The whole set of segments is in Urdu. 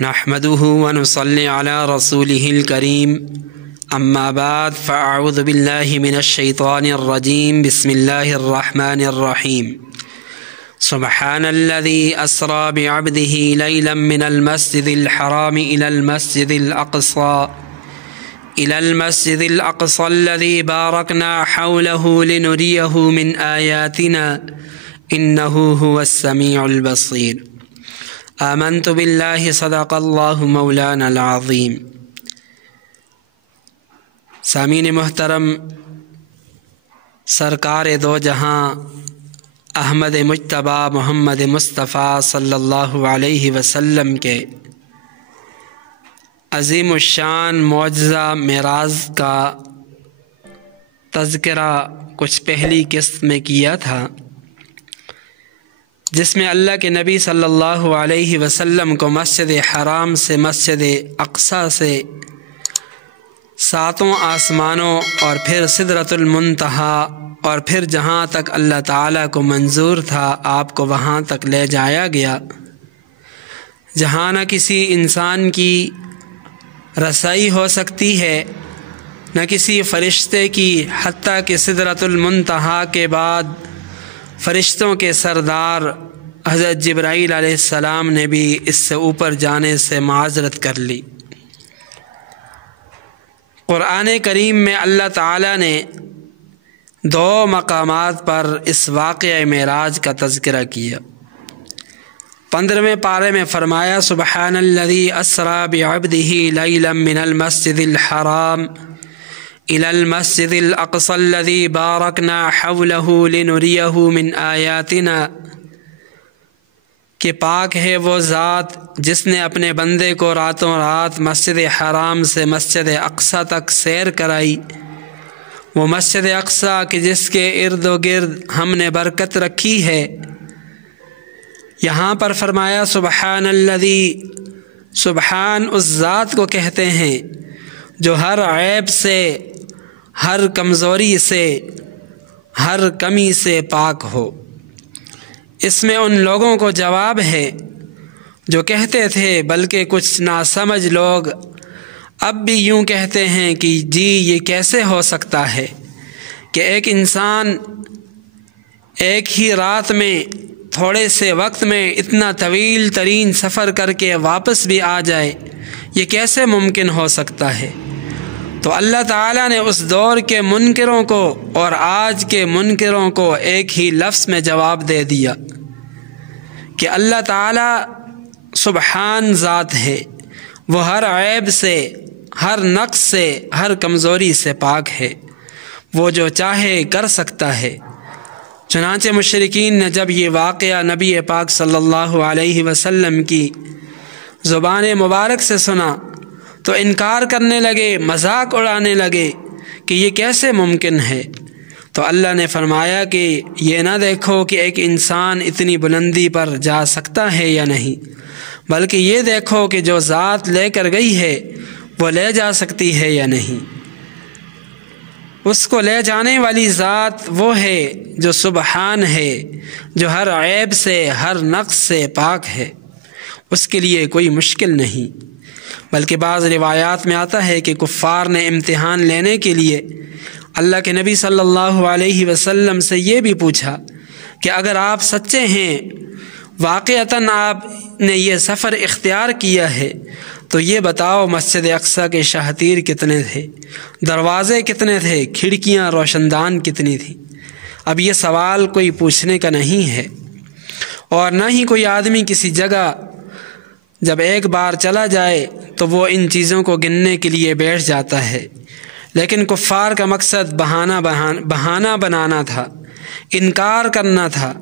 نحمده ونصلي على رسوله الكريم اما بعد فاعوذ بالله من الشيطان الرجيم بسم الله الرحمن الرحيم سبحان الذي أسرى بعبده ليلا من المسجد الحرام إلى المسجد الأقصى الذي باركنا حوله لنريه من آياتنا إنه هو السميع البصير آمنت بالله صدق الله مولانا العظیم۔ سامعین محترم، سرکار دو جہاں احمد مجتبی محمد مصطفیٰ صلی اللہ علیہ وسلم کے عظیم الشان معجزہ معراج کا تذکرہ کچھ پہلی قسط میں کیا تھا، جس میں اللہ کے نبی صلی اللہ علیہ وسلم کو مسجد حرام سے مسجد اقصیٰ سے ساتوں آسمانوں اور پھر سدرۃ المنتہی اور پھر جہاں تک اللہ تعالیٰ کو منظور تھا آپ کو وہاں تک لے جایا گیا، جہاں نہ کسی انسان کی رسائی ہو سکتی ہے نہ کسی فرشتے کی، حتیٰ کہ سدرۃ المنتہی کے بعد فرشتوں کے سردار حضرت جبرائیل علیہ السلام نے بھی اس سے اوپر جانے سے معذرت کر لی۔ قرآن کریم میں اللہ تعالیٰ نے دو مقامات پر اس واقعہ معراج کا تذکرہ کیا۔ 15ویں پارے میں فرمایا سبحان الذی اسری بعبدہ لیلا من المسجد الحرام إلى المسجد الأقصى الذي باركنا حوله لنريه من آياتنا، کہ پاک ہے وہ ذات جس نے اپنے بندے کو راتوں رات مسجد حرام سے مسجد اقصیٰ تک سیر کرائی، وہ مسجد اقصیٰ کہ جس کے ارد و گرد ہم نے برکت رکھی ہے۔ یہاں پر فرمایا سبحان الذی، سبحان اس ذات کو کہتے ہیں جو ہر عیب سے، ہر کمزوری سے، ہر کمی سے پاک ہو۔ اس میں ان لوگوں کو جواب ہے جو کہتے تھے، بلکہ کچھ ناسمجھ لوگ اب بھی یوں کہتے ہیں کہ جی یہ کیسے ہو سکتا ہے کہ ایک انسان ایک ہی رات میں تھوڑے سے وقت میں اتنا طویل ترین سفر کر کے واپس بھی آ جائے، یہ کیسے ممکن ہو سکتا ہے؟ تو اللہ تعالیٰ نے اس دور کے منکروں کو اور آج کے منکروں کو ایک ہی لفظ میں جواب دے دیا کہ اللہ تعالیٰ سبحان ذات ہے، وہ ہر عیب سے، ہر نقص سے، ہر کمزوری سے پاک ہے، وہ جو چاہے کر سکتا ہے۔ چنانچہ مشرکین نے جب یہ واقعہ نبی پاک صلی اللہ علیہ وسلم کی زبان مبارک سے سنا تو انکار کرنے لگے، مذاق اڑانے لگے کہ یہ کیسے ممکن ہے۔ تو اللہ نے فرمایا کہ یہ نہ دیکھو کہ ایک انسان اتنی بلندی پر جا سکتا ہے یا نہیں، بلکہ یہ دیکھو کہ جو ذات لے کر گئی ہے وہ لے جا سکتی ہے یا نہیں۔ اس کو لے جانے والی ذات وہ ہے جو سبحان ہے، جو ہر عیب سے، ہر نقص سے پاک ہے، اس کے لیے کوئی مشکل نہیں۔ بلکہ بعض روایات میں آتا ہے کہ کفار نے امتحان لینے کے لیے اللہ کے نبی صلی اللہ علیہ وسلم سے یہ بھی پوچھا کہ اگر آپ سچے ہیں، واقعتاً آپ نے یہ سفر اختیار کیا ہے، تو یہ بتاؤ مسجد اقصیٰ کے شاہتیر کتنے تھے، دروازے کتنے تھے، کھڑکیاں روشن دان کتنی تھیں۔ اب یہ سوال کوئی پوچھنے کا نہیں ہے، اور نہ ہی کوئی آدمی کسی جگہ جب ایک بار چلا جائے تو وہ ان چیزوں کو گننے کے لیے بیٹھ جاتا ہے، لیکن کفار کا مقصد بہانہ بنانا تھا، انکار کرنا تھا۔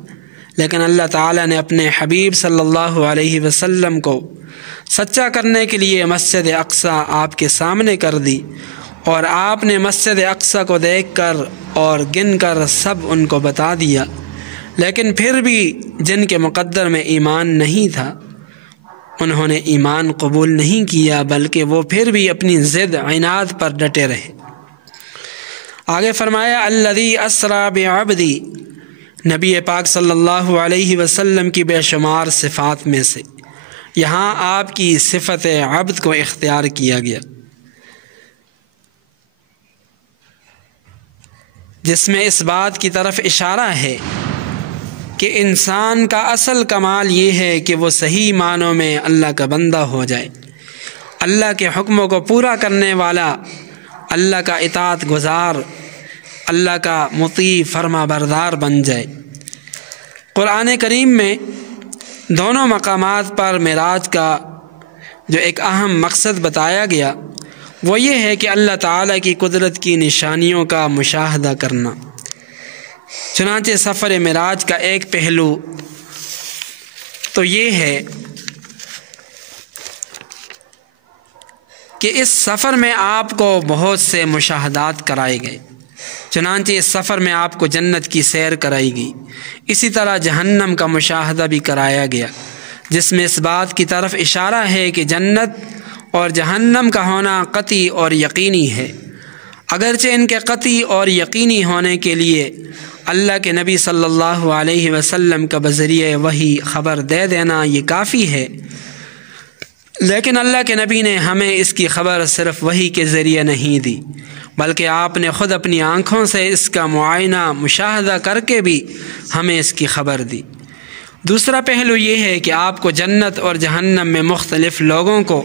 لیکن اللہ تعالیٰ نے اپنے حبیب صلی اللہ علیہ وسلم کو سچا کرنے کے لیے مسجد اقصیٰ آپ کے سامنے کر دی، اور آپ نے مسجد اقصیٰ کو دیکھ کر اور گن کر سب ان کو بتا دیا۔ لیکن پھر بھی جن کے مقدر میں ایمان نہیں تھا، انہوں نے ایمان قبول نہیں کیا، بلکہ وہ پھر بھی اپنی ضد عناد پر ڈٹے رہے۔ آگے فرمایا الذی اسری بعبدی، نبی پاک صلی اللہ علیہ وسلم کی بے شمار صفات میں سے یہاں آپ کی صفت عبد کو اختیار کیا گیا، جس میں اس بات کی طرف اشارہ ہے کہ انسان کا اصل کمال یہ ہے کہ وہ صحیح معنوں میں اللہ کا بندہ ہو جائے، اللہ کے حکموں کو پورا کرنے والا، اللہ کا اطاعت گزار، اللہ کا مطیع فرما بردار بن جائے۔ قرآن کریم میں دونوں مقامات پر معراج کا جو ایک اہم مقصد بتایا گیا وہ یہ ہے کہ اللہ تعالیٰ کی قدرت کی نشانیوں کا مشاہدہ کرنا۔ چنانچہ سفر معراج کا ایک پہلو تو یہ ہے کہ اس سفر میں آپ کو بہت سے مشاہدات کرائے گئے، چنانچہ اس سفر میں آپ کو جنت کی سیر کرائی گئی، اسی طرح جہنم کا مشاہدہ بھی کرایا گیا، جس میں اس بات کی طرف اشارہ ہے کہ جنت اور جہنم کا ہونا قطعی اور یقینی ہے، اگرچہ ان کے قطعی اور یقینی ہونے کے لیے اللہ کے نبی صلی اللہ علیہ وسلم کا بذریعہ وحی خبر دے دینا یہ کافی ہے، لیکن اللہ کے نبی نے ہمیں اس کی خبر صرف وحی کے ذریعے نہیں دی، بلکہ آپ نے خود اپنی آنکھوں سے اس کا معائنہ مشاہدہ کر کے بھی ہمیں اس کی خبر دی۔ دوسرا پہلو یہ ہے کہ آپ کو جنت اور جہنم میں مختلف لوگوں کو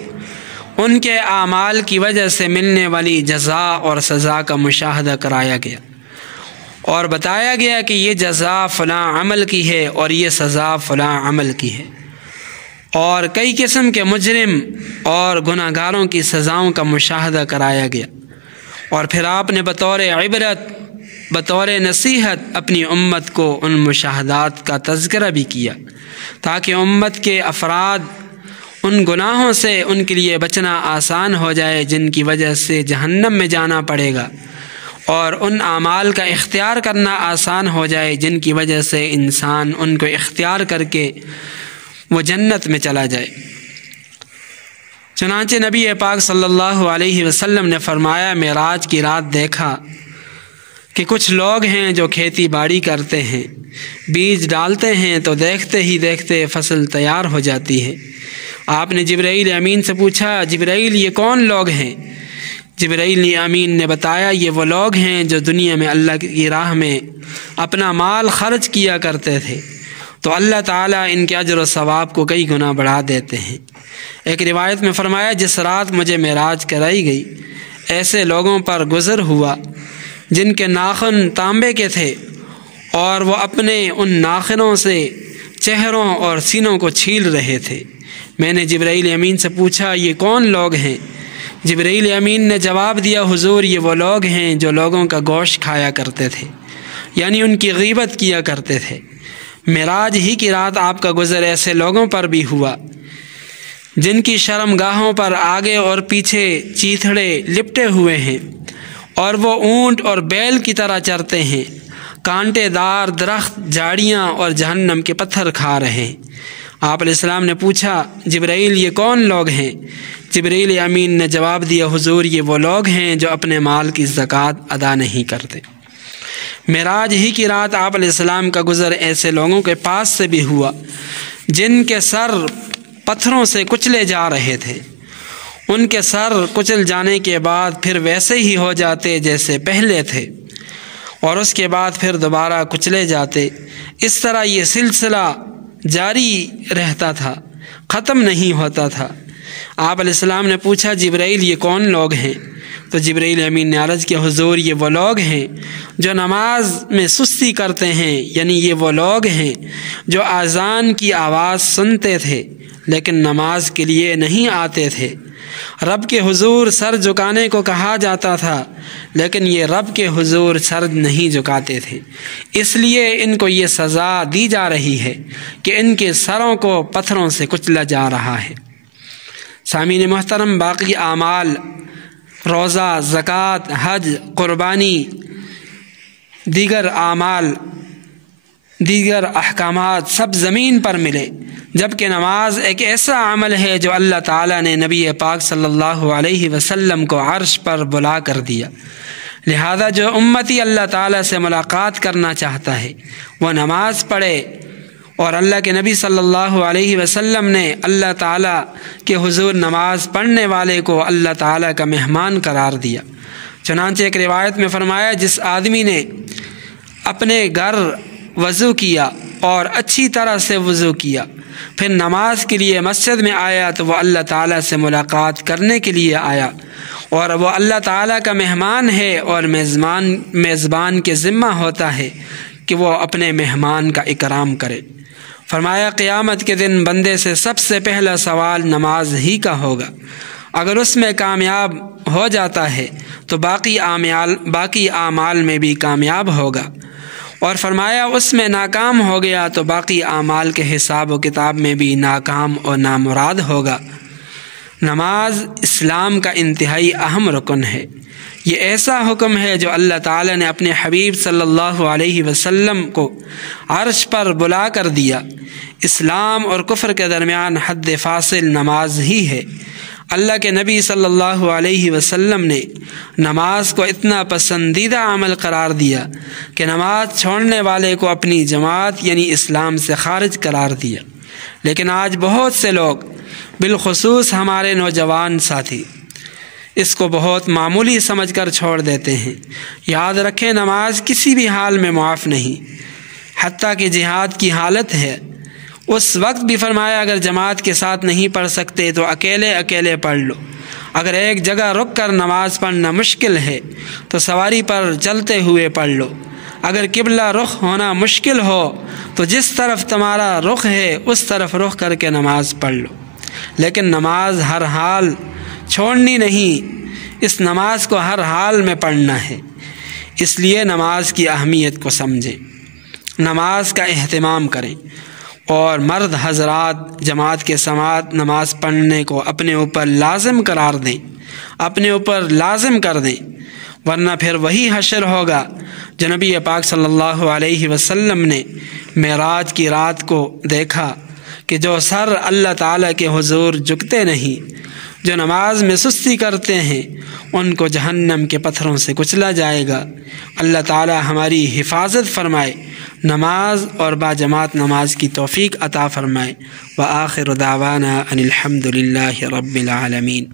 ان کے اعمال کی وجہ سے ملنے والی جزا اور سزا کا مشاہدہ کرایا گیا، اور بتایا گیا کہ یہ جزا فلاں عمل کی ہے اور یہ سزا فلاں عمل کی ہے، اور کئی قسم کے مجرم اور گناہ گاروں کی سزاؤں کا مشاہدہ کرایا گیا، اور پھر آپ نے بطور عبرت، بطور نصیحت اپنی امت کو ان مشاہدات کا تذکرہ بھی کیا، تاکہ امت کے افراد ان گناہوں سے ان کے لیے بچنا آسان ہو جائے جن کی وجہ سے جہنم میں جانا پڑے گا، اور ان اعمال کا اختیار کرنا آسان ہو جائے جن کی وجہ سے انسان ان کو اختیار کر کے وہ جنت میں چلا جائے۔ چنانچہ نبی پاک صلی اللہ علیہ وسلم نے فرمایا، معراج کی رات دیکھا کہ کچھ لوگ ہیں جو کھیتی باڑی کرتے ہیں، بیج ڈالتے ہیں تو دیکھتے ہی دیکھتے فصل تیار ہو جاتی ہے۔ آپ نے جبرائیل امین سے پوچھا، جبرائیل یہ کون لوگ ہیں؟ جبرائیل امین نے بتایا، یہ وہ لوگ ہیں جو دنیا میں اللہ کی راہ میں اپنا مال خرچ کیا کرتے تھے، تو اللہ تعالیٰ ان کے اجر و ثواب کو کئی گنا بڑھا دیتے ہیں۔ ایک روایت میں فرمایا، جس رات مجھے معراج کرائی گئی ایسے لوگوں پر گزر ہوا جن کے ناخن تانبے کے تھے، اور وہ اپنے ان ناخنوں سے چہروں اور سینوں کو چھیل رہے تھے۔ میں نے جبرائیل امین سے پوچھا، یہ کون لوگ ہیں؟ جبرائیل امین نے جواب دیا، حضور یہ وہ لوگ ہیں جو لوگوں کا گوشت کھایا کرتے تھے، یعنی ان کی غیبت کیا کرتے تھے۔ معراج ہی کی رات آپ کا گزر ایسے لوگوں پر بھی ہوا جن کی شرم گاہوں پر آگے اور پیچھے چیتھڑے لپٹے ہوئے ہیں، اور وہ اونٹ اور بیل کی طرح چرتے ہیں، کانٹے دار درخت، جھاڑیاں اور جہنم کے پتھر کھا رہے ہیں۔ آپ علیہ السلام نے پوچھا، جبرائیل یہ کون لوگ ہیں؟ جبرائیل امین نے جواب دیا، حضور یہ وہ لوگ ہیں جو اپنے مال کی زکوٰۃ ادا نہیں کرتے۔ معراج ہی کی رات آپ علیہ السلام کا گزر ایسے لوگوں کے پاس سے بھی ہوا جن کے سر پتھروں سے کچلے جا رہے تھے، ان کے سر کچل جانے کے بعد پھر ویسے ہی ہو جاتے جیسے پہلے تھے، اور اس کے بعد پھر دوبارہ کچلے جاتے۔ اس طرح یہ سلسلہ جاری رہتا تھا، ختم نہیں ہوتا تھا۔ آپ علیہ السلام نے پوچھا، جبرائیل یہ کون لوگ ہیں؟ تو جبرائیل امین نے عرض کیا، حضور یہ وہ لوگ ہیں جو نماز میں سستی کرتے ہیں، یعنی یہ وہ لوگ ہیں جو اذان کی آواز سنتے تھے لیکن نماز کے لیے نہیں آتے تھے۔ رب کے حضور سر جھکانے کو کہا جاتا تھا لیکن یہ رب کے حضور سر نہیں جھکاتے تھے، اس لیے ان کو یہ سزا دی جا رہی ہے کہ ان کے سروں کو پتھروں سے کچلا جا رہا ہے۔ سامعین محترم، باقی اعمال، روزہ، زکوٰۃ، حج، قربانی، دیگر اعمال، دیگر احکامات سب زمین پر ملے، جبکہ نماز ایک ایسا عمل ہے جو اللہ تعالیٰ نے نبی پاک صلی اللہ علیہ وسلم کو عرش پر بلا کر دیا۔ لہذا جو امتی اللہ تعالیٰ سے ملاقات کرنا چاہتا ہے وہ نماز پڑھے، اور اللہ کے نبی صلی اللہ علیہ وسلم نے اللہ تعالیٰ کے حضور نماز پڑھنے والے کو اللہ تعالیٰ کا مہمان قرار دیا۔ چنانچہ ایک روایت میں فرمایا، جس آدمی نے اپنے گھر وضو کیا اور اچھی طرح سے وضو کیا، پھر نماز کے لیے مسجد میں آیا تو وہ اللہ تعالیٰ سے ملاقات کرنے کے لیے آیا، اور وہ اللہ تعالیٰ کا مہمان ہے، اور میزبان کے ذمہ ہوتا ہے کہ وہ اپنے مہمان کا اکرام کرے۔ فرمایا قیامت کے دن بندے سے سب سے پہلا سوال نماز ہی کا ہوگا۔ اگر اس میں کامیاب ہو جاتا ہے تو باقی اعمال میں بھی کامیاب ہوگا، اور فرمایا اس میں ناکام ہو گیا تو باقی اعمال کے حساب و کتاب میں بھی ناکام اور نامراد ہوگا۔ نماز اسلام کا انتہائی اہم رکن ہے۔ یہ ایسا حکم ہے جو اللہ تعالیٰ نے اپنے حبیب صلی اللہ علیہ وسلم کو عرش پر بلا کر دیا۔ اسلام اور کفر کے درمیان حد فاصل نماز ہی ہے۔ اللہ کے نبی صلی اللہ علیہ وسلم نے نماز کو اتنا پسندیدہ عمل قرار دیا کہ نماز چھوڑنے والے کو اپنی جماعت یعنی اسلام سے خارج قرار دیا۔ لیکن آج بہت سے لوگ، بالخصوص ہمارے نوجوان ساتھی، اس کو بہت معمولی سمجھ کر چھوڑ دیتے ہیں۔ یاد رکھیں، نماز کسی بھی حال میں معاف نہیں، حتیٰ کہ جہاد کی حالت ہے اس وقت بھی فرمایا اگر جماعت کے ساتھ نہیں پڑھ سکتے تو اکیلے پڑھ لو۔ اگر ایک جگہ رک کر نماز پڑھنا مشکل ہے تو سواری پر چلتے ہوئے پڑھ لو۔ اگر قبلہ رخ ہونا مشکل ہو تو جس طرف تمہارا رخ ہے اس طرف رخ کر کے نماز پڑھ لو۔ لیکن نماز ہر حال چھوڑنی نہیں، اس نماز کو ہر حال میں پڑھنا ہے۔ اس لیے نماز کی اہمیت کو سمجھیں، نماز کا اہتمام کریں، اور مرد حضرات جماعت کے ساتھ نماز پڑھنے کو اپنے اوپر لازم قرار دیں، اپنے اوپر لازم کر دیں، ورنہ پھر وہی حشر ہوگا جو نبی پاک صلی اللہ علیہ وسلم نے معراج کی رات کو دیکھا کہ جو سر اللہ تعالیٰ کے حضور جھکتے نہیں، جو نماز میں سستی کرتے ہیں، ان کو جہنم کے پتھروں سے کچلا جائے گا۔ اللہ تعالیٰ ہماری حفاظت فرمائے، نماز اور باجماعت نماز کی توفیق عطا فرمائے۔ وآخر دعوانا ان الحمد للہ رب العالمین۔